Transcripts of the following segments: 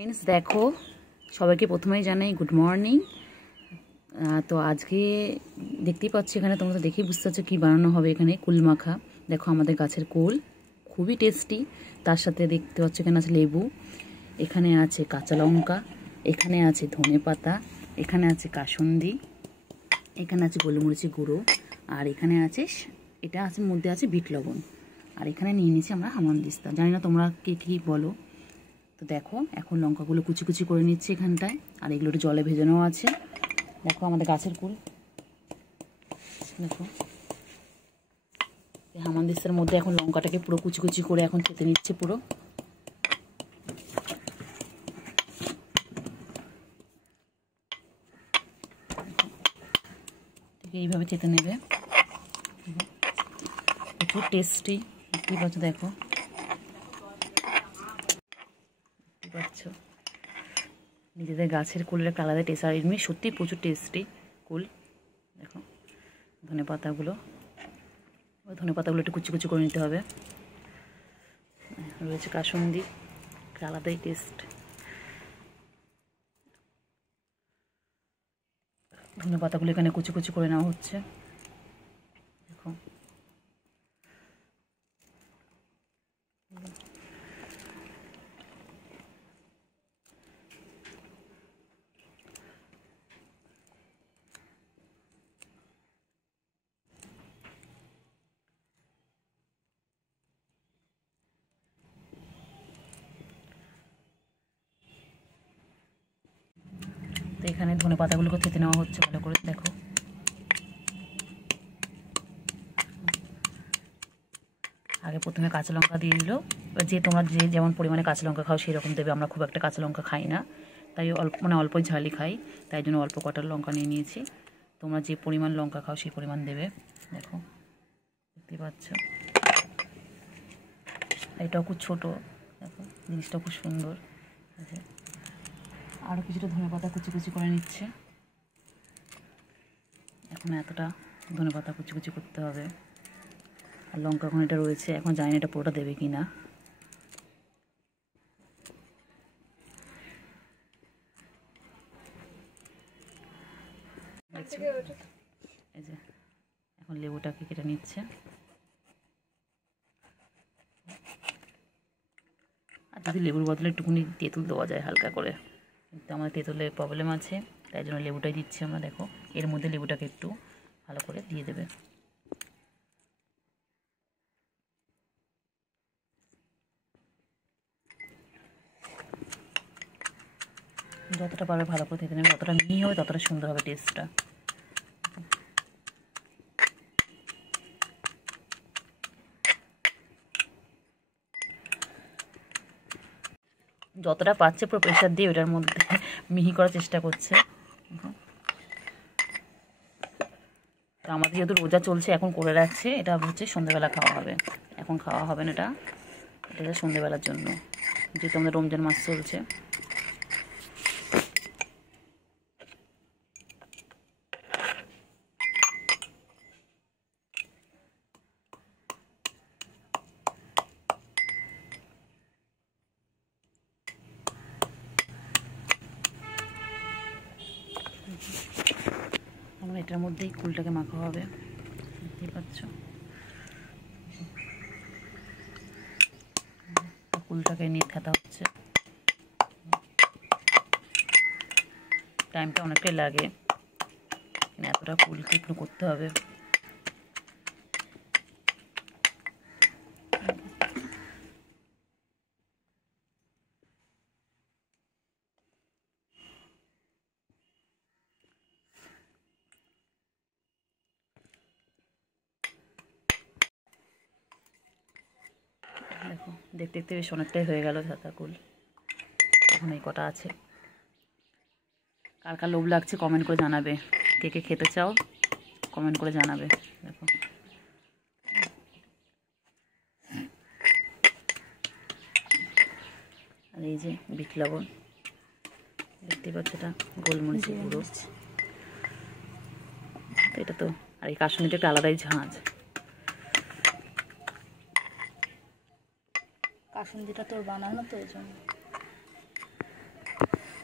Friends দেখো, সবাইকে প্রথমেই জানাই গুড মর্নিং। তো আজকে দেখতেই পাচ্ছি এখানে, তোমরা তো দেখেই বুঝতে পারছো কী বানানো হবে। এখানে কুল মাখা, দেখো আমাদের গাছের কুল, খুবই টেস্টি। তার সাথে দেখতে পাচ্ছ এখানে আছে লেবু, এখানে আছে কাঁচা লঙ্কা, এখানে আছে ধনেপাতা, এখানে আছে কাসুন্দি, এখানে আছে গোলমরিচের গুঁড়ো, আর এখানে আছে এটা আছে মধ্যে আছে বিট লবণ, আর এখানে নিয়ে নিয়েছি আমরা হামানদিস্তা। জানি না তোমরা কে কী বলো। তো দেখো এখন লঙ্কাগুলো কুচি কুচি করে নিচ্ছি এখানটায়, আর এগুলো একটু জলে ভেজানো আছে। দেখো আমাদের গাছের কুল, দেখো হামানদিস্তার মধ্যে এখন লঙ্কাটাকে পুরো কুচি কুচি করে এখন চেতে নিচ্ছে পুরো। এইভাবে চেতে নেবে, প্রচুর টেস্টি। দেখতেই পাচ্ছ, দেখো পাচ্ছ নিজেদের গাছের কুলের একটা আলাদা টেস্ট, আর এমনি সত্যি প্রচুর টেস্টি কুল। দেখো ধনেপাতাগুলো একটু কুচি কুচি করে নিতে হবে। রয়েছে কাসুন্দি, একটা আলাদাই টেস্ট। ধনেপাতাগুলো এখানে কুচি কুচি করে নেওয়া হচ্ছে। দেখো তো এখানে ধনেপাতাগুলোকে থেতে নেওয়া হচ্ছে ভালো করে। দেখো আগে প্রথমে কাঁচা লঙ্কা দিয়ে দিল, যে তোমরা যে যেমন পরিমাণে কাঁচা লঙ্কা খাও সেই রকম দেবে। আমরা খুব একটা কাঁচা লঙ্কা খাই না, তাই অল্পই ঝালই খাই, তাই জন্য অল্প কটার লঙ্কা নিয়ে নিয়েছি। তোমরা যে পরিমাণ লঙ্কা খাও সেই পরিমাণ দেবে। দেখো দেখতে পাচ্ছ, এটাও খুব ছোটো, দেখো জিনিসটাও খুব সুন্দর আছে। আরও কিছুটা ধনেপাতা কুচি কুচি করে নিচ্ছে। এখন এতটা ধনেপাতা কুচি কুচি করতে হবে, আর লঙ্কা এখন এটা রয়েছে, এখন জানি না এটা পুরোটা দেবে কি না। এই যে এখন লেবুটাকে কেটে নিচ্ছে, আর যদি লেবুর বদলে একটুখানি তেঁতুল দেওয়া যায় হালকা করে, কিন্তু আমাদের তেঁতুলের প্রবলেম আছে, তাই জন্য লেবুটাই দিচ্ছি আমরা। দেখো এর মধ্যে লেবুটাকে একটু ভালো করে দিয়ে দেবে। যতটা পারবে ভালো করে তেঁতে নেবে, যতটা মিহি হবে ততটা সুন্দর হবে টেস্টটা। যতটা পাচ্ছে পুরো প্রেশার দিয়ে ওটার মধ্যে মিহি করার চেষ্টা করছে। তো আমাদের যেহেতু রোজা চলছে এখন করে রাখছে, এটা হচ্ছে সন্ধ্যেবেলা খাওয়া হবে, এখন খাওয়া হবে না। এটা সন্ধ্যেবেলার জন্য, যেহেতু আমাদের রমজান মাস চলছে। আমরা এটার মধ্যেই কুলটাকে মাখা হবে, দেখতেই পাচ্ছ। কুলটাকে নিয়ে খেতে হচ্ছে, টাইমটা অনেকটাই লাগে, এতটা কুলকে একটু করতে হবে। দেখো দেখতে দেখতে বেশ অনেকটাই হয়ে গেল সাদা কুল, এখন এই কটা আছে। কার কার লোভ লাগছে কমেন্ট করে জানাবে, কে কে খেতে চাও কমেন্ট করে জানাবে। দেখো আর এই যে বিট লবণ, দেখতে পাচ্ছ, এটা গোলমরিচের গুঁড়ো। তো এটা তো, আর এই কাসুন্দিটা একটা আলাদাই ঝাঁঝ। কাসুন্দিটা তোর বানানো তো, এই জন্য।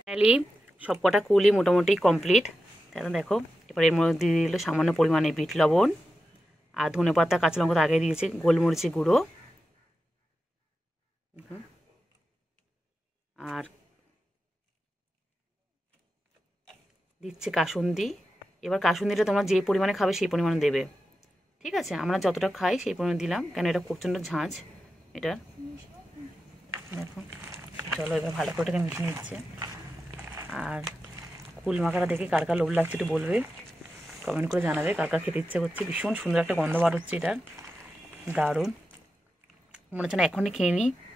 ফাইনালি সব কটা কুলই মোটামুটি কমপ্লিট। তাহলে দেখো এবার এর মধ্যে দিয়ে দিল সামান্য পরিমাণে বিট লবণ, আর ধনে পাতা কাঁচা লঙ্কা তো আগে দিয়েছে, গোলমরিচের গুঁড়ো, আর দিচ্ছে কাসুন্দি। এবার কাসুন্দিটা তোমরা যে পরিমাণে খাবে সেই পরিমাণে দেবে, ঠিক আছে? আমরা যতটা খাই সেই পরিমাণে দিলাম, কেন এটা প্রচণ্ড ঝাঁঝ এটা। দেখো চলো এবার ভালো করে এটাকে মিশিয়ে নিচ্ছে। আর কুল মাখাটা দেখে কার কার লোভ লাগছে একটু বলবে, কমেন্ট করে জানাবে কার কার খেতে ইচ্ছে করছে। ভীষণ সুন্দর একটা গন্ধ বার হচ্ছে এটার, দারুণ। মনে হচ্ছে না এখনই খেয়ে নিই।